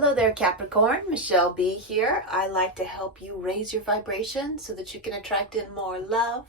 Hello there, Capricorn. Michele Bee here. I like to help you raise your vibration so that you can attract in more love,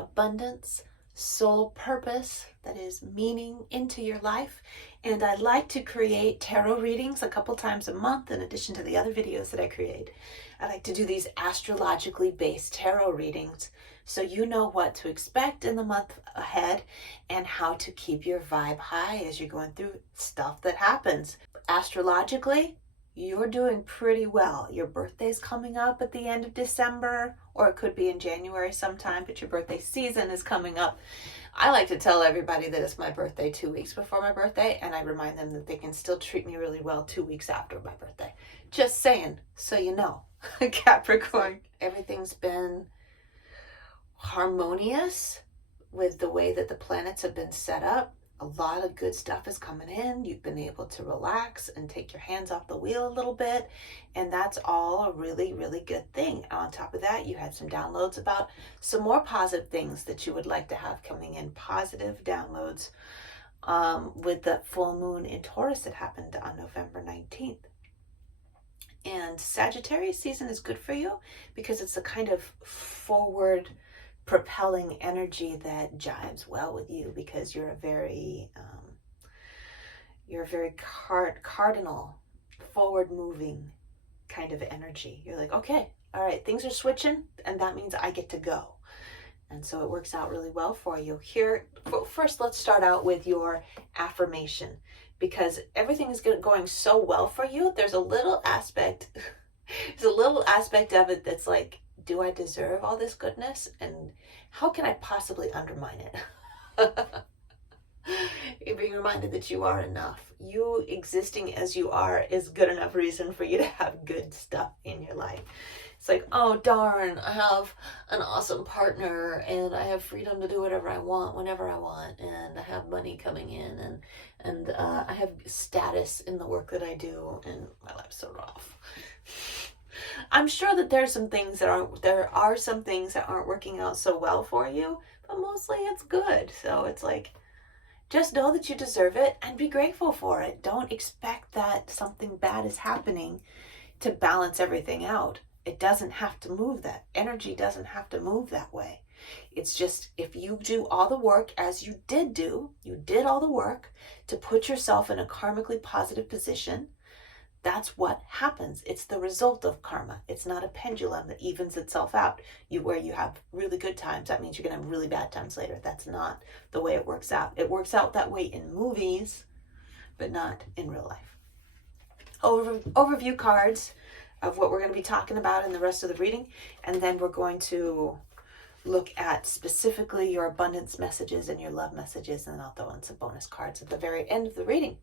abundance, soul purpose, that is meaning into your life. And I like to create tarot readings a couple times a month in addition to the other videos that I create. I like to do these astrologically based tarot readings so you know what to expect in the month ahead and how to keep your vibe high as you're going through stuff that happens. Astrologically, you're doing pretty well. Your birthday's coming up at the end of December, or it could be in January sometime, but your birthday season is coming up. I like to tell everybody that it's my birthday 2 weeks before my birthday, and I remind them that they can still treat me really well 2 weeks after my birthday. Just saying, so you know. Capricorn, everything's been harmonious with the way that the planets have been set up. A lot of good stuff is coming in. You've been able to relax and take your hands off the wheel a little bit. And that's all a really, really good thing. On top of that, you had some downloads about some more positive things that you would like to have coming in. Positive downloads with the full moon in Taurus that happened on November 19th. And Sagittarius season is good for you because it's a kind of forward propelling energy that jives well with you because you're a very cardinal, forward moving kind of energy. You're like, okay, all right, things are switching and that means I get to go. And so it works out really well for you. Here, first, let's start out with your affirmation because everything is going so well for you. There's a little aspect, of it that's like, do I deserve all this goodness? And how can I possibly undermine it? You're being reminded that you are enough. You existing as you are is good enough reason for you to have good stuff in your life. It's like, oh darn, I have an awesome partner and I have freedom to do whatever I want whenever I want, and I have money coming in, and I have status in the work that I do, and my life's so rough. I'm sure that there are some things that aren't working out so well for you, but mostly it's good. So it's like, just know that you deserve it and be grateful for it. Don't expect that something bad is happening to balance everything out. It doesn't have to move that. Energy doesn't have to move that way. It's just, if you do all the work as you did all the work to put yourself in a karmically positive position, that's what happens. It's the result of karma. It's not a pendulum that evens itself out. Where you have really good times, that means you're going to have really bad times later. That's not the way it works out. It works out that way in movies, but not in real life. Overview cards of what we're going to be talking about in the rest of the reading, and then we're going to look at specifically your abundance messages and your love messages, and then I'll throw in some bonus cards at the very end of the reading.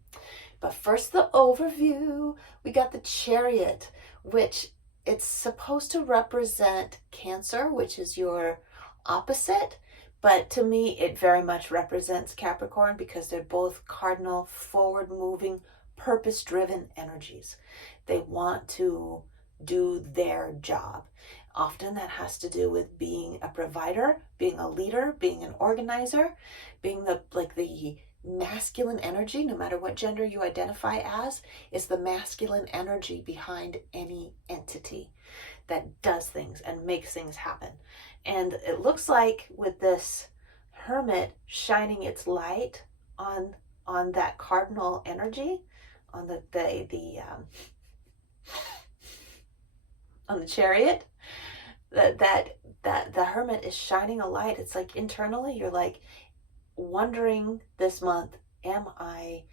But first, the overview. We got the Chariot, which it's supposed to represent Cancer, which is your opposite. But to me, it very much represents Capricorn because they're both cardinal, forward-moving, purpose-driven energies. They want to do their job. Often that has to do with being a provider, being a leader, being an organizer, being the masculine energy, no matter what gender you identify as, is the masculine energy behind any entity that does things and makes things happen. And it looks like with this Hermit shining its light on that cardinal energy, on the Chariot, that the Hermit is shining a light. It's like internally you're like wondering this month, am I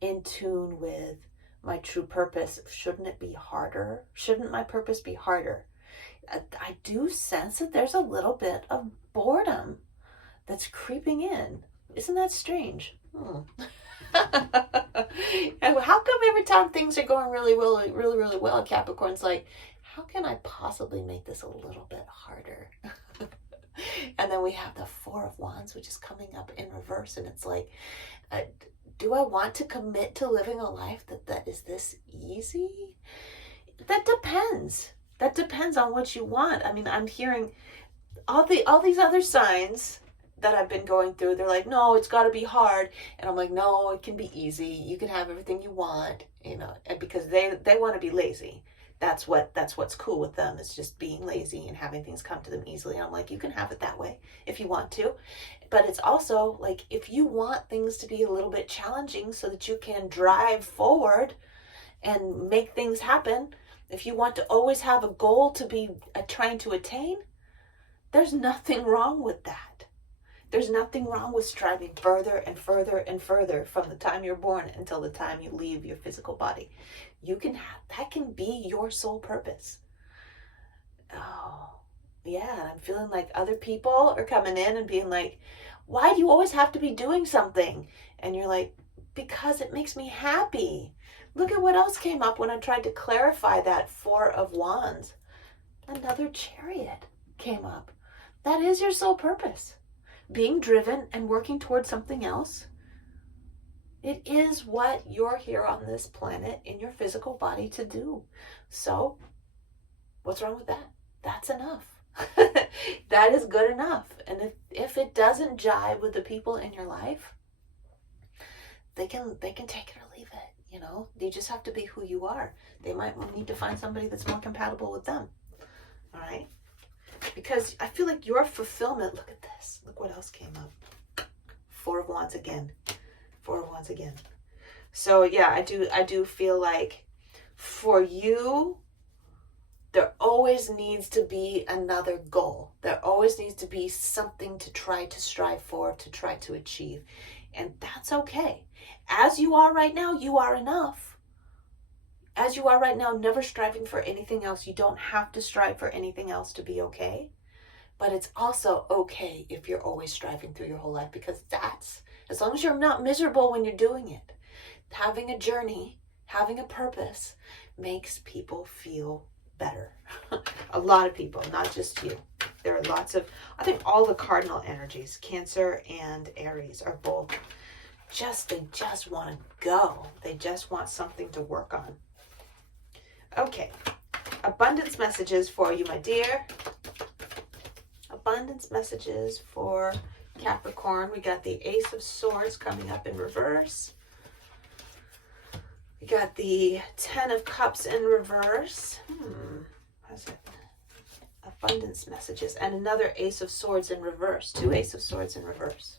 in tune with my true purpose? Shouldn't it be harder? Shouldn't my purpose be harder? I do sense that there's a little bit of boredom that's creeping in. Isn't that strange? And how come every time things are going really well, Capricorn's like, how can I possibly make this a little bit harder? And then we have the Four of Wands, which is coming up in reverse, and it's like, do I want to commit to living a life that is this easy? That depends. That depends on what you want. I mean, I'm hearing all these other signs that I've been going through, they're like, no, it's got to be hard. And I'm like, no, it can be easy. You can have everything you want, you know, and because they want to be lazy. That's what's cool with them, is just being lazy and having things come to them easily. And I'm like, you can have it that way if you want to. But it's also like, if you want things to be a little bit challenging so that you can drive forward and make things happen, if you want to always have a goal to be trying to attain, there's nothing wrong with that. There's nothing wrong with striving further and further and further from the time you're born until the time you leave your physical body. You can have, that can be your sole purpose. Oh, yeah. And I'm feeling like other people are coming in and being like, why do you always have to be doing something? And you're like, because it makes me happy. Look at what else came up when I tried to clarify that 4 of Wands. Another Chariot came up. That is your sole purpose. Being driven and working towards something else. It is what you're here on this planet in your physical body to do. So, what's wrong with that? That's enough. That is good enough. And if it doesn't jive with the people in your life, they can take it or leave it. You know, you just have to be who you are. They might need to find somebody that's more compatible with them. All right? Because I feel like your fulfillment, look at this. Look what else came up. 4 of Wands again. 4 of Wands again. So yeah, I do feel like for you, there always needs to be another goal. There always needs to be something to try to strive for, to try to achieve. And that's okay. As you are right now, you are enough. As you are right now, never striving for anything else. You don't have to strive for anything else to be okay. But it's also okay if you're always striving through your whole life, because that's, as long as you're not miserable when you're doing it, having a journey, having a purpose makes people feel better. A lot of people, not just you. There are lots of, I think all the cardinal energies, Cancer and Aries, are both they just want to go. They just want something to work on. Okay, abundance messages for you, my dear. Abundance messages for Capricorn. We got the Ace of Swords coming up in reverse. We got the 10 of Cups in reverse. How's it? Abundance messages. And another Ace of Swords in reverse. 2 Ace of Swords in reverse.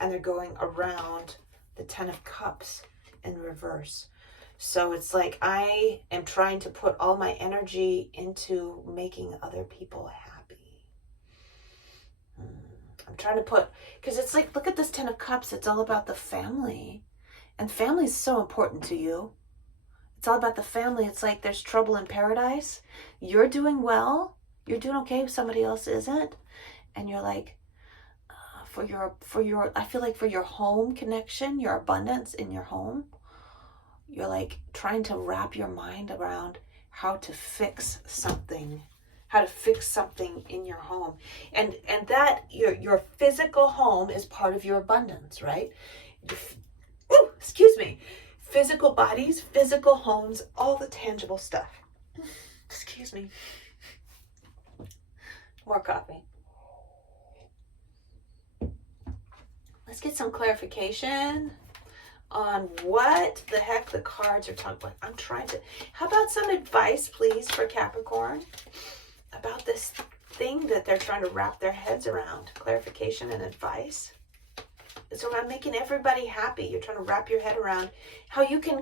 And they're going around the 10 of Cups in reverse. So it's like I am trying to put all my energy into making other people happy. I'm trying to put, because it's like, look at this 10 of Cups. It's all about the family. And family is so important to you. It's all about the family. It's like there's trouble in paradise. You're doing well. You're doing okay if somebody else isn't. And you're like, for your, I feel like for your home connection, your abundance in your home, you're like trying to wrap your mind around how to fix something in your home. And that your physical home is part of your abundance, right? Excuse me. Physical bodies, physical homes, all the tangible stuff. Excuse me. More coffee. Let's get some clarification on what the heck the cards are talking about. How about some advice, please, for Capricorn about this thing that they're trying to wrap their heads around? Clarification and advice. It's around making everybody happy. You're trying to wrap your head around how you can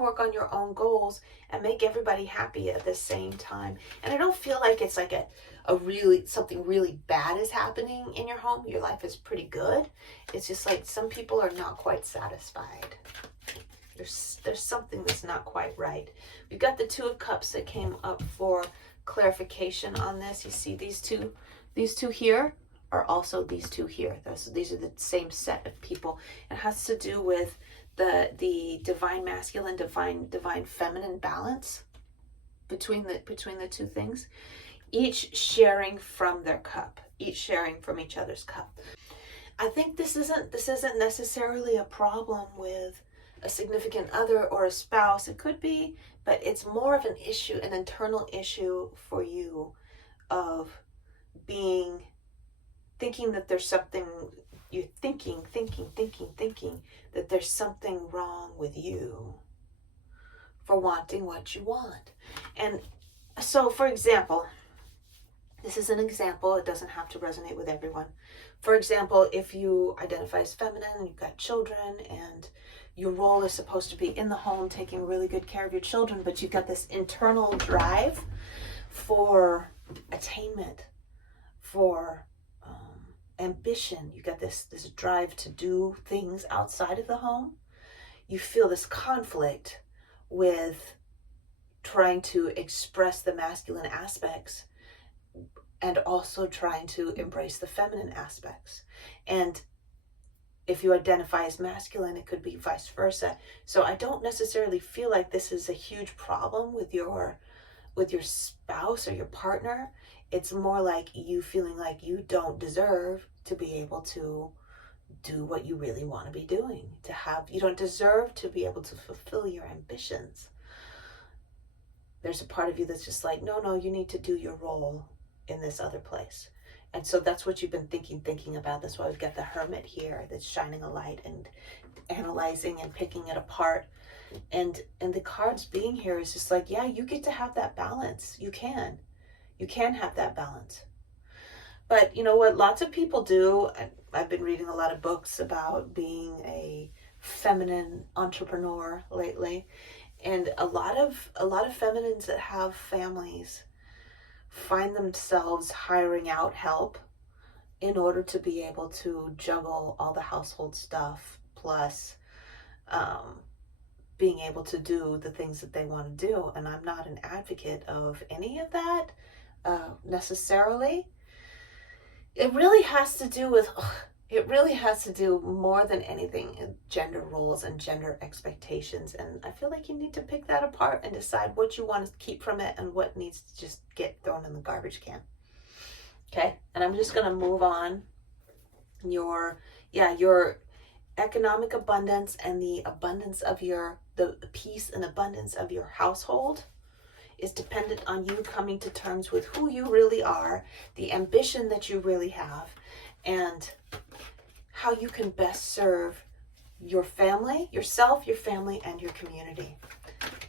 work on your own goals and make everybody happy at the same time. And I don't feel like it's like something really bad is happening in your home. Your life is pretty good. It's just like some people are not quite satisfied. There's something that's not quite right. We've got the 2 of Cups that came up for clarification on this. You see these two here are also these 2 here. These are the same set of people. It has to do with the divine masculine, divine feminine balance between the 2 things. Each sharing from their cup, each sharing from each other's cup. I think this isn't necessarily a problem with a significant other or a spouse. It could be, but it's more of an issue, an internal issue for you of being thinking that there's something, you're thinking that there's something wrong with you for wanting what you want. And so, for example, this is an example, it doesn't have to resonate with everyone. For example, if you identify as feminine and you've got children and your role is supposed to be in the home taking really good care of your children, but you've got this internal drive for attainment, for ambition, you got this drive to do things outside of the home, you feel this conflict with trying to express the masculine aspects and also trying to embrace the feminine aspects. And if you identify as masculine, it could be vice versa. So I don't necessarily feel like this is a huge problem with your spouse or your partner. It's more like you feeling like you don't deserve to be able to do what you really want to be doing, you don't deserve to be able to fulfill your ambitions. There's a part of you that's just like, no, you need to do your role in this other place. And so that's what you've been thinking about. That's why we've got the Hermit here that's shining a light and analyzing and picking it apart. And the cards being here is just like, yeah, you get to have that balance. You can have that balance. But you know what lots of people do, I've been reading a lot of books about being a feminine entrepreneur lately, and a lot of feminines that have families find themselves hiring out help in order to be able to juggle all the household stuff, plus being able to do the things that they want to do. And I'm not an advocate of any of that necessarily. It really has to do more than anything gender roles and gender expectations. And I feel like you need to pick that apart and decide what you want to keep from it and what needs to just get thrown in the garbage can. Okay, and I'm just going to move on. Your economic abundance and the abundance of the peace and abundance of your household is dependent on you coming to terms with who you really are, the ambition that you really have, and how you can best serve your family, yourself, your family, and your community.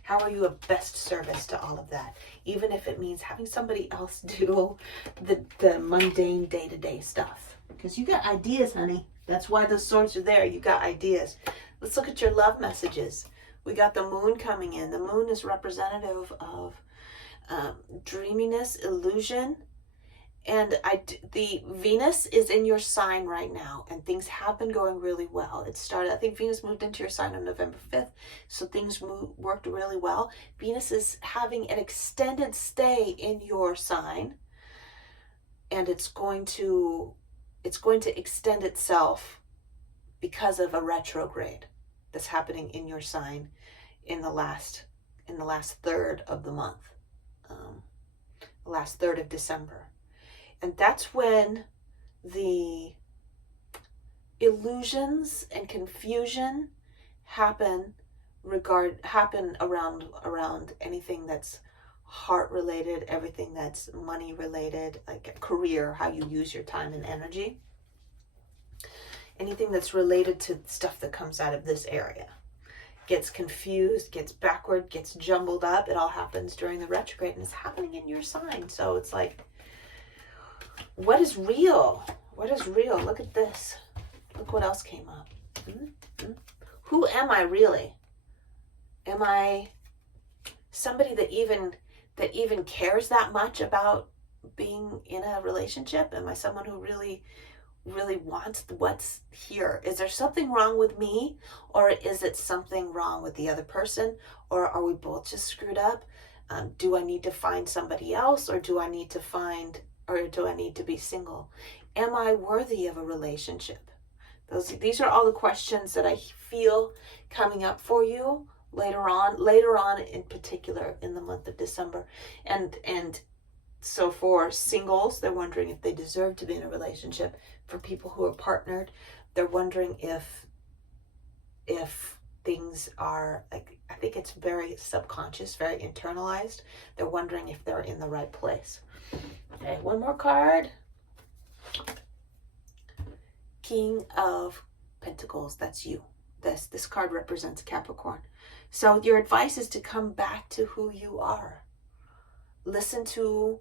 How are you a best service to all of that? Even if it means having somebody else do the mundane day-to-day stuff. Because you got ideas, honey. That's why those swords are there. You got ideas. Let's look at your love messages. We got the moon coming in. The moon is representative of dreaminess, illusion. And the Venus is in your sign right now, and things have been going really well. It started, I think Venus moved into your sign on November 5th, so things worked really well. Venus is having an extended stay in your sign, and it's going to extend itself because of a retrograde that's happening in your sign in the last third of the month, the last third of December. And that's when the illusions and confusion happen around anything that's heart related, everything that's money related, like a career, how you use your time and energy. Anything that's related to stuff that comes out of this area gets confused, gets backward, gets jumbled up. It all happens during the retrograde, and it's happening in your sign. So it's like, what is real? What is real? Look at this. Look what else came up. Who am I really? Am I somebody that even cares that much about being in a relationship? Am I someone who really wants what's here? Is there something wrong with me, or is it something wrong with the other person, or are we both just screwed up? Do I need to find somebody else, or do I need to be single? Am I worthy of a relationship? These are all the questions that I feel coming up for you later on in particular in the month of December. And so for singles, they're wondering if they deserve to be in a relationship. For people who are partnered, they're wondering if things are, like, I think it's very subconscious, very internalized. They're wondering if they're in the right place. Okay, one more card. King of Pentacles, that's you. This card represents Capricorn. So your advice is to come back to who you are. Listen to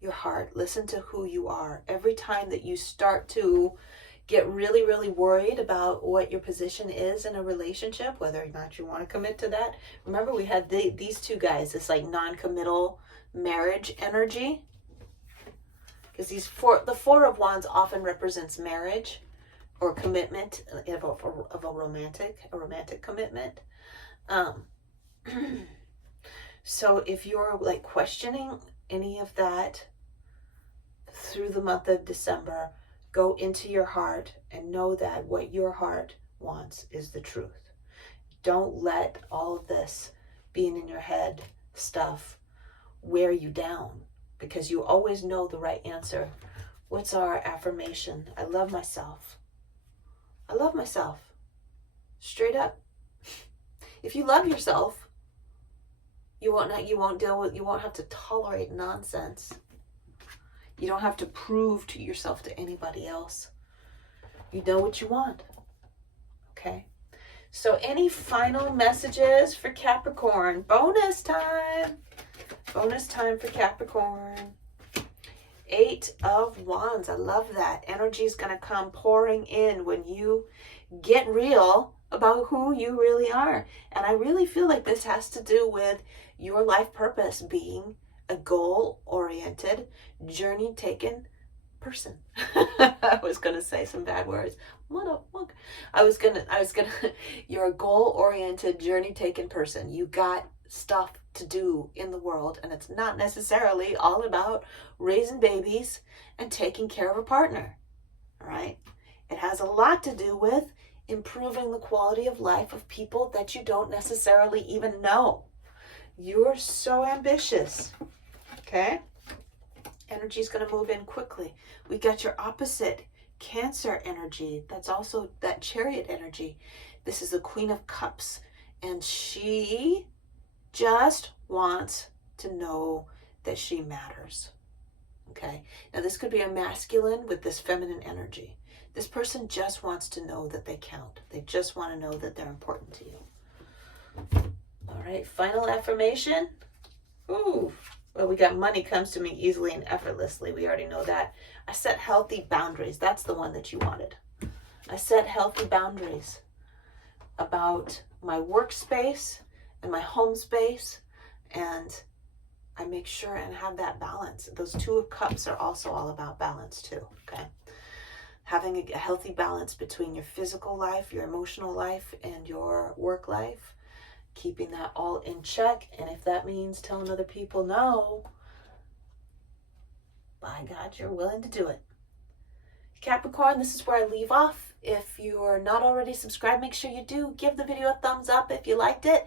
your heart. Listen to who you are. Every time that you start to get really, really worried about what your position is in a relationship, whether or not you want to commit to that. Remember, we had these two guys, this like non-committal marriage energy. Because the Four of Wands often represents marriage or commitment of a romantic commitment. So if you're like questioning any of that through the month of December, go into your heart and know that what your heart wants is the truth. Don't let all of this being in your head stuff wear you down, because you always know the right answer. What's our affirmation? I love myself. I love myself. Straight up. If you love yourself, you won't have to tolerate nonsense. You don't have to prove to yourself to anybody else. You know what you want. Okay? So any final messages for Capricorn? Bonus time. Bonus time for Capricorn. 8 of Wands. I love that. Energy is going to come pouring in when you get real about who you really are. And I really feel like this has to do with your life purpose being a goal-oriented, journey-taken person. I was going to say some bad words. You're a goal-oriented, journey-taken person. You got stuff to do in the world, and it's not necessarily all about raising babies and taking care of a partner. All right? It has a lot to do with improving the quality of life of people that you don't necessarily even know. You're so ambitious. Okay? Energy is going to move in quickly. We got your opposite, Cancer energy. That's also that Chariot energy. This is the Queen of Cups, and she just wants to know that she matters. Okay? Now this could be a masculine with this feminine energy. This person just wants to know that they count. They just want to know that they're important to you. All right, final affirmation. Ooh, well, we got money comes to me easily and effortlessly. We already know that. I set healthy boundaries. That's the one that you wanted. I set healthy boundaries about my workspace and my home space, and I make sure and have that balance. Those 2 of Cups are also all about balance too, okay? Having a healthy balance between your physical life, your emotional life, and your work life. Keeping that all in check. And if that means telling other people no, by God, you're willing to do it. Capricorn, this is where I leave off. If you're not already subscribed, make sure you do. Give the video a thumbs up if you liked it.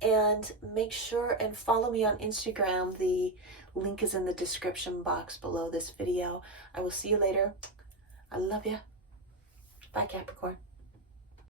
And make sure and follow me on Instagram. The link is in the description box below this video. I will see you later. I love you. Bye, Capricorn.